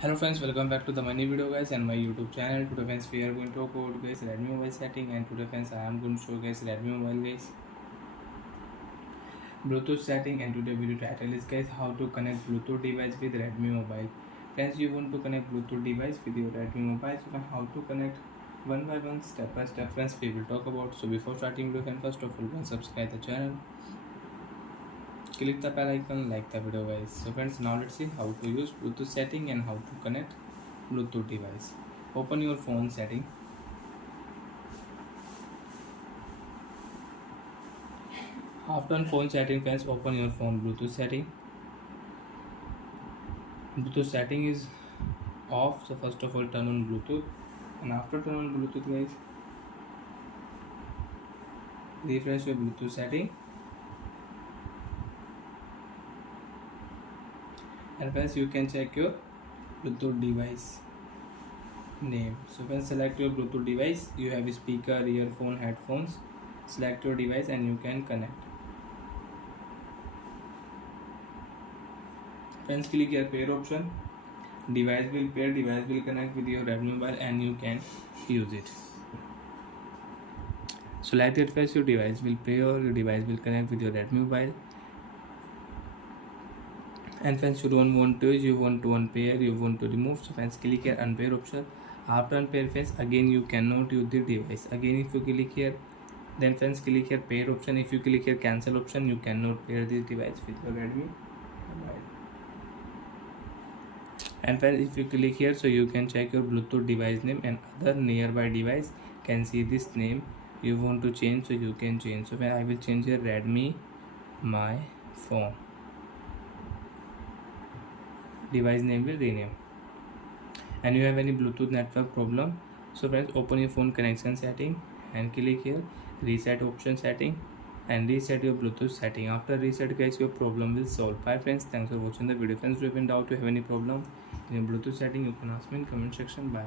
Hello friends, welcome back to the money video guys and my YouTube channel. Today friends we are going to talk about guys Redmi mobile setting, and today friends I am going to show guys Redmi mobile guys Bluetooth setting. And today video title is guys how to connect Bluetooth device with Redmi mobile. Friends, you want to connect Bluetooth device with your Redmi mobile, so how to connect one by one, step by step friends we will talk about. So before starting video, can first of all go and subscribe the channel, click the bell icon, like the video guys. So friends, now let's see how to use Bluetooth setting and how to connect Bluetooth device. Open your phone setting. After phone setting friends, open your phone Bluetooth setting. Bluetooth setting is off, so first of all turn on Bluetooth, and after turn on Bluetooth guys, refresh your Bluetooth setting, and friends you can check your Bluetooth device name. So when select your Bluetooth device, you have a speaker, earphone, headphones. Select your device and you can connect. Friends, click here pair option. Device will pair, device will connect with your Redmi mobile and you can use it. So like that first your device will pair, your device will connect with your Redmi mobile. And friends, you don't want to use, you want to unpair, you want to remove. So friends, click here unpair option. After unpair friends, again you cannot use the device. Again if you click here, then friends click here pair option. If you click here cancel option, you cannot pair this device with your Redmi mobile. And friends, if you click here, so you can check your Bluetooth device name and other nearby device can see this name. You want to change, so you can change. So when I will change here Redmi my phone, device name will rename. And you have any Bluetooth network problem, so friends open your phone connection setting and click here reset option setting and reset your Bluetooth setting. After reset guys, your problem will solve. Bye friends, thanks for watching the video. Friends, if you have any doubt, you have any problem in your Bluetooth setting, you can ask me in comment section. Bye.